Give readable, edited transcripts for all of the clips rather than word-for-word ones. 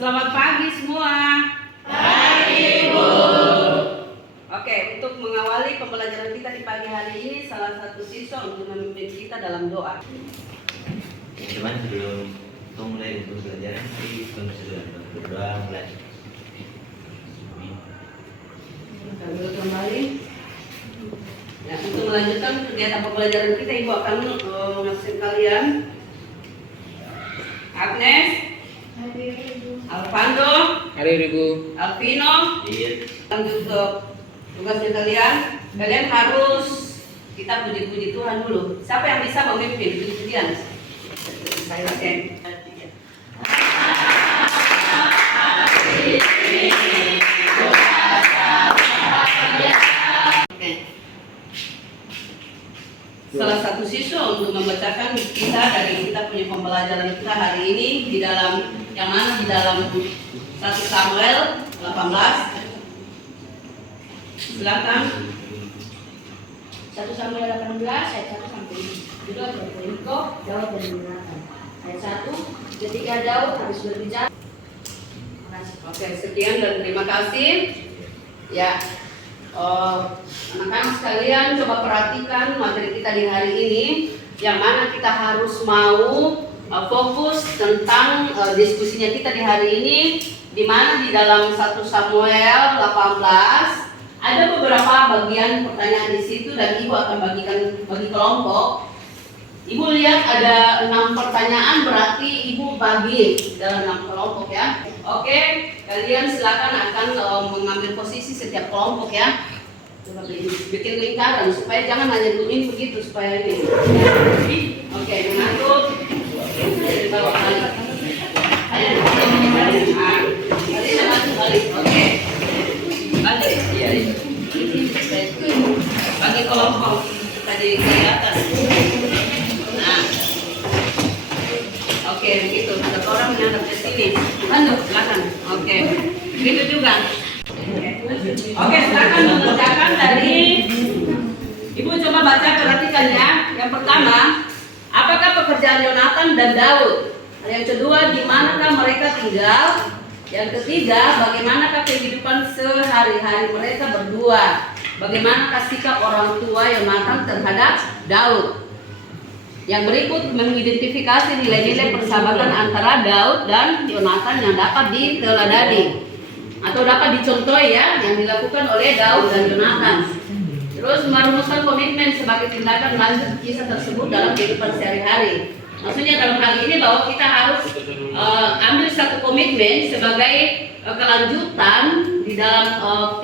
Selamat pagi semua. Pagi, Bu. Oke, untuk mengawali pembelajaran kita di pagi hari ini, salah satu siswa untuk memimpin kita dalam doa. Teman-teman, sebelum kita mulai untuk pembelajaran, mari kita berdoa mulai. Kita dulu kembali. Ya, untuk melanjutkan kegiatan pembelajaran kita, Ibu akan mengasih kalian Agnes, Alvando, Alvino. Lanjut ke tugasnya kalian. Kalian harus kita puji-puji Tuhan dulu. Siapa yang bisa memimpin puji-pujian? Saya Oke. Salah satu siswa untuk membacakan kita dari kita punya pembelajaran kita hari ini di dalam yang mana di dalam 1 Samuel 18. Silakan. 1 Samuel 18 ayat 1 sampai 5. Judul Yeriko, Daud dan Yonatan. Ayat 1, ketika Daud habis berbicara. Oke, sekian dan terima kasih. Ya, anak-anak sekalian coba perhatikan materi kita di hari ini, yang mana kita harus mau fokus tentang diskusinya kita di hari ini, di mana di dalam 1 Samuel 18 ada beberapa bagian pertanyaan di situ dan Ibu akan bagikan bagi kelompok. Ibu lihat ada 6 pertanyaan, berarti Ibu bagi dalam 6 kelompok ya. Oke, kalian silakan akan mengambil posisi setiap kelompok ya. Coba bikin lingkaran supaya jangan hanya duluin begitu supaya ini. Oke, mengatur dari bawah balik. Ayo, balik. Tadi maju balik. Oke. Balik. Iya. Bagi kelompok tadi kelihatan. Nah. Oke, begitu. Ada orang menghadap ke sini. Anu, silakan. Oke. Begitu juga. Oke, silakan mengerjakan dari Ibu coba baca perhatikan ya. Yang pertama, apakah pekerjaan Yonatan dan Daud? Yang kedua, di manakah mereka tinggal? Yang ketiga, bagaimanakah kehidupan sehari-hari mereka berdua? Bagaimanakah sikap orang tua Yonatan terhadap Daud? Yang berikut mengidentifikasi nilai-nilai persahabatan antara Daud dan Yonatan yang dapat diteladani atau dapat dicontohi ya, yang dilakukan oleh Daud dan Yonatan. Terus merumuskan komitmen sebagai tindakan lanjut kisah tersebut dalam kehidupan sehari-hari. Maksudnya dalam hal ini bahwa kita harus ambil satu komitmen sebagai kelanjutan di dalam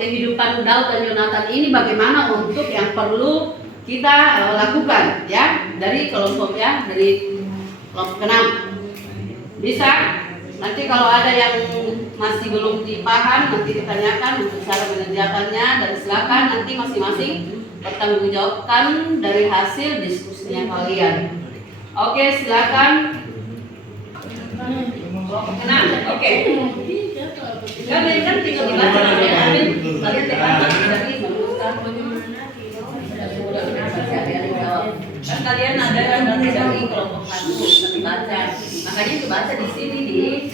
kehidupan Daud dan Yonatan ini, bagaimana untuk yang perlu kita lakukan ya dari kelompok ya, dari kelompok 6. Bisa nanti kalau ada yang masih belum dipaham nanti ditanyakan untuk cara mengerjakannya, dan silakan nanti masing-masing bertanggungjawabkan dari hasil diskusinya kalian. Oke, silakan. Nah, oke. Kalian kan tinggal dibaca ya. Kalian dibaca dari merumuskan kan kalian ada kan nanti dari kelompok 1 dibaca. Makanya itu baca di sini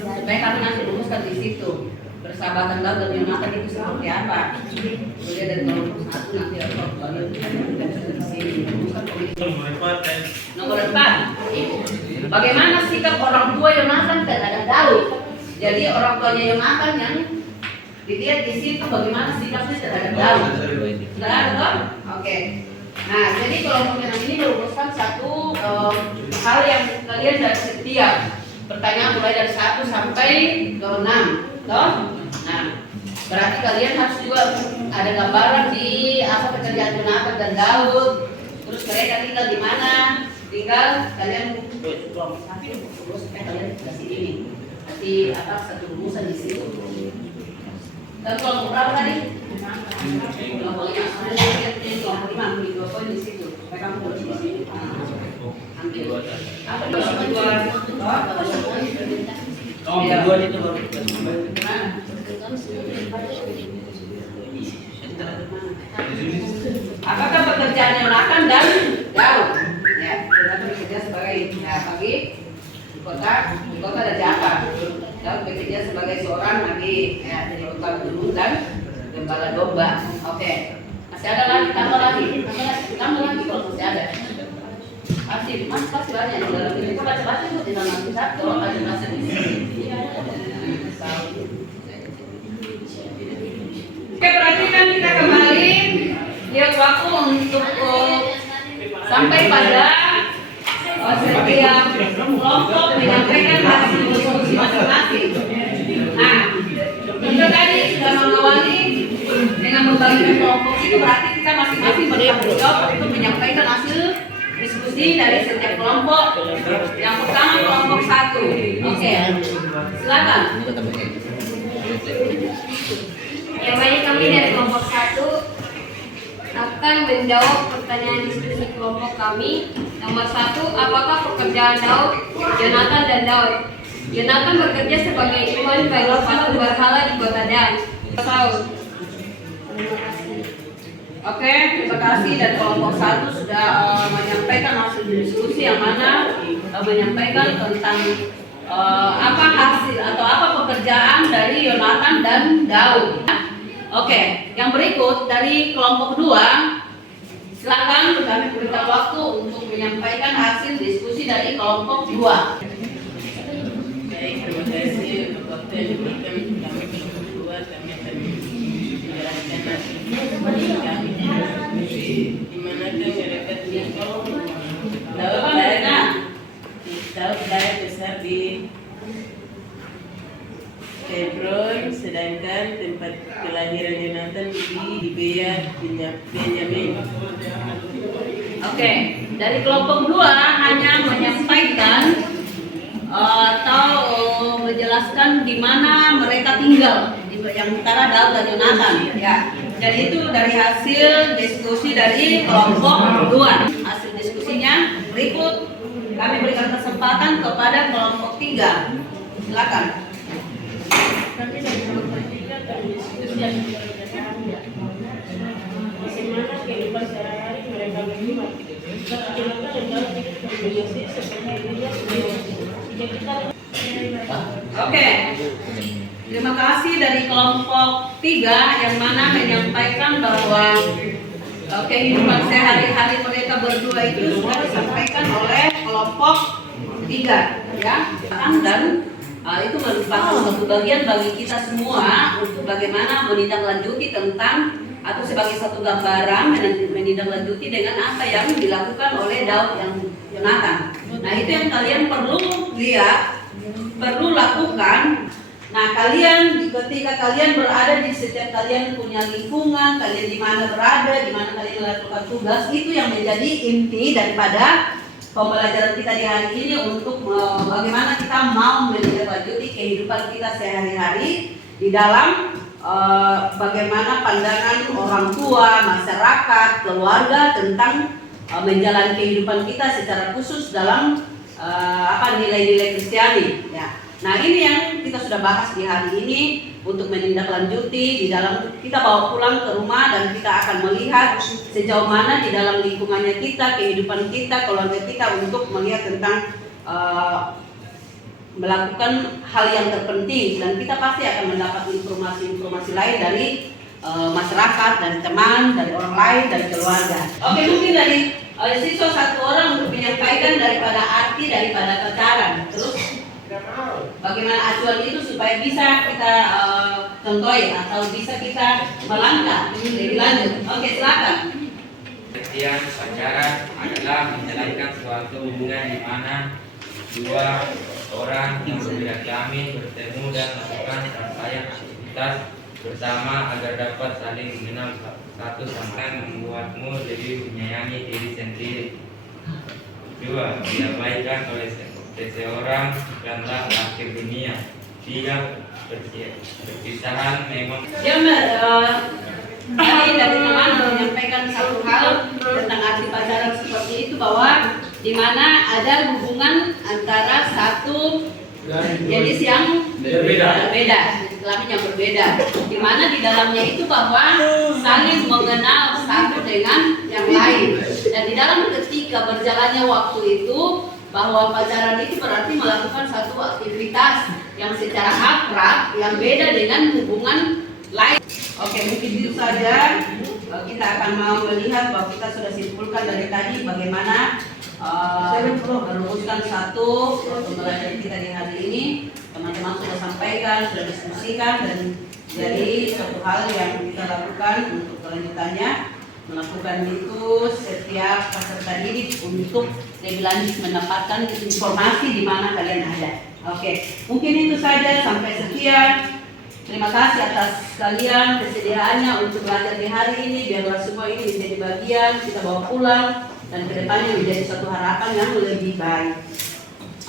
supaya kami nanti rumuskan di situ. Persahabatan Daud dan Yonatan itu seperti apa? Kemudian dari kelompok 1 nanti Nomor 4. Bagaimana sikap orang tua Yonatan terhadap Daud? Jadi orang tuanya Yonatan yang dilihat di situ bagaimana sikapnya terhadap Daud. Sudah ada? Oke. Nah, jadi kelompok yang ini merumuskan satu hal yang kalian dari setiap pertanyaan mulai dari 1 sampai ke 6. Toh? Nah, berarti kalian harus juga ada gambaran di apa pekerjaan Yonatan dan Daud. Terus mereka tinggal di mana? Tinggal kalian kelompok 1 terus kalian kasih ini. Kasih apa satu rumusan di situ. Dan kelompok berapa tadi? Kelompok 5. Kelompok 5 ambil 2 poin di situ. Supaya kamu tulis di sini. Ambil. Apa kedua itu baru. Apakah pekerjaan Yonatan dan Daud? Ya, Yonatan bekerja sebagai pagi Di kota dari apa? Daud bekerja sebagai seorang nabi, ya, jadi utang gunung dan gembala domba. Oke. Masih ada lagi, tambah lagi kalau masih ada. Pasti banyak di dalam ini. Kita baca itu di dalam kitab kalau ada bahasa ini. Oke, perhatikan kita kembali. Lihat waktu untuk sampai pada setiap kelompok menyampaikan hasil diskusi masing-masing. Nah, kita tadi sudah mengawali dengan membagi kelompok itu, berarti kita masing-masing bertanggung jawab untuk menyampaikan hasil diskusi dari setiap kelompok. Yang pertama kelompok 1. Oke, silakan. Ya, baik, kami dari kelompok 1 akan menjawab pertanyaan diskusi kelompok kami. Nomor 1, apakah pekerjaan Daud, Yonatan dan Daud? Yonatan bekerja sebagai imam bagi patung berhala di kota Dan. Saul. Oke, terima kasih. Dan kelompok 1 sudah menyampaikan hasil diskusi yang mana menyampaikan tentang apa hasil atau apa pekerjaan dari Yonatan dan Daud. Oke, yang berikut dari kelompok 2, silakan kami berikan waktu untuk menyampaikan hasil diskusi dari kelompok 2. Baik, terima kasih untuk waktu yang diberikan. Kami kelompok 2, kami akan menjelaskan hasil diskusi kami. Di mana mereka Daud lahir besar di Hebron, sedangkan tempat kelahiran Yonatan di Gibea, Benyamin. Oke, dari kelompok 2 hanya menyampaikan atau menjelaskan di mana mereka tinggal, yang antara Daud dan Yonatan. Ya, jadi itu dari hasil diskusi dari kelompok 2. Hasil diskusinya berikut. Kami berikan kesempatan kepada kelompok 3. Silakan. Kami dari kelompok 3 akan diskusi yang bagaimana kehidupan sehari-hari mereka beriman. Yonatan dan Daud hidup berbiasa seperti dia sendiri. Oke. Terima kasih dari kelompok 3 yang mana menyampaikan bahwa kehidupan sehari-hari mereka berdua itu sudah disampaikan oleh kelompok 3, ya. Dan itu merupakan satu bagian bagi kita semua untuk bagaimana menindaklanjuti tentang atau sebagai satu gambaran menindaklanjuti dengan apa yang dilakukan oleh Daud yang Yonatan. Nah, itu yang kalian perlu lihat, perlu lakukan. Nah, kalian ketika kalian berada di setiap kalian punya lingkungan, kalian di mana berada, di mana kalian melakukan tugas, itu yang menjadi inti daripada pembelajaran kita di hari ini untuk bagaimana kita mau menindaklanjuti kehidupan kita sehari-hari di dalam bagaimana pandangan orang tua, masyarakat, keluarga tentang menjalani kehidupan kita secara khusus dalam nilai-nilai Kristiani, ya. Nah, ini yang kita sudah bahas di hari ini untuk menindaklanjuti di dalam kita bawa pulang ke rumah, dan kita akan melihat sejauh mana di dalam lingkungannya kita, kehidupan kita, keluarga kita untuk melihat tentang melakukan hal yang terpenting, dan kita pasti akan mendapat informasi-informasi lain dari masyarakat, dari teman, dari orang lain, dari keluarga. Oke, mungkin dari siswa satu orang untuk menyampaikan daripada arti daripada pacaran. Terus bagaimana acuan itu supaya bisa kita contohi atau bisa kita melangkah lebih lanjut. Oke, silakan. Pengertian pacaran adalah menjalankan suatu hubungan di mana dua orang yang berbeda kelamin bertemu dan melakukan rangkaian aktivitas bersama agar dapat saling mengenal satu sama lain, membuatmu lebih menyayangi diri sendiri. Dua, diabaikan oleh seseorang bukanlah akhir dunia. Tiga, perpisahan memang. Tadi dari teman menyampaikan satu hal tentang arti pacaran seperti itu, bahwa di mana ada hubungan antara satu jenis yang berbeda, kelamin yang berbeda, di mana di dalamnya itu bahwa saling mengenal satu dengan yang lain, dan di dalam ketika berjalannya waktu itu bahwa pacaran itu berarti melakukan satu aktivitas yang secara akrab yang beda dengan hubungan lain. Oke, mungkin itu saja. Kita akan mau melihat bahwa kita sudah simpulkan dari tadi bagaimana merumuskan satu pembelajaran kita di hari ini. Teman-teman sudah sampaikan, sudah diskusikan, dan jadi suatu hal yang kita lakukan untuk kelanjutannya, melakukan itu setiap peserta didik untuk lebih lanjut mendapatkan informasi di mana kalian ada. Oke, mungkin itu saja, sampai sekian. Terima kasih atas kalian kesediaannya untuk belajar di hari ini. Biarlah semua ini menjadi bagian kita bawa pulang dan kedepannya menjadi suatu harapan yang lebih baik.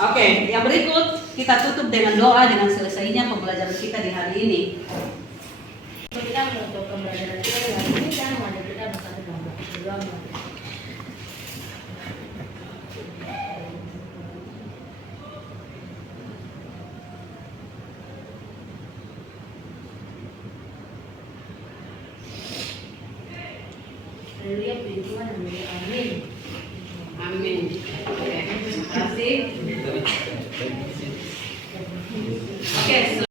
Oke, yang berikut kita tutup dengan doa dengan selesainya pembelajaran kita di hari ini. Kita menutup pembelajaran kita di hari ini dan mari kita bersatu berdoa. Haleluya, puji Tuhan, amin. Amin. Oke, terima kasih. Oke,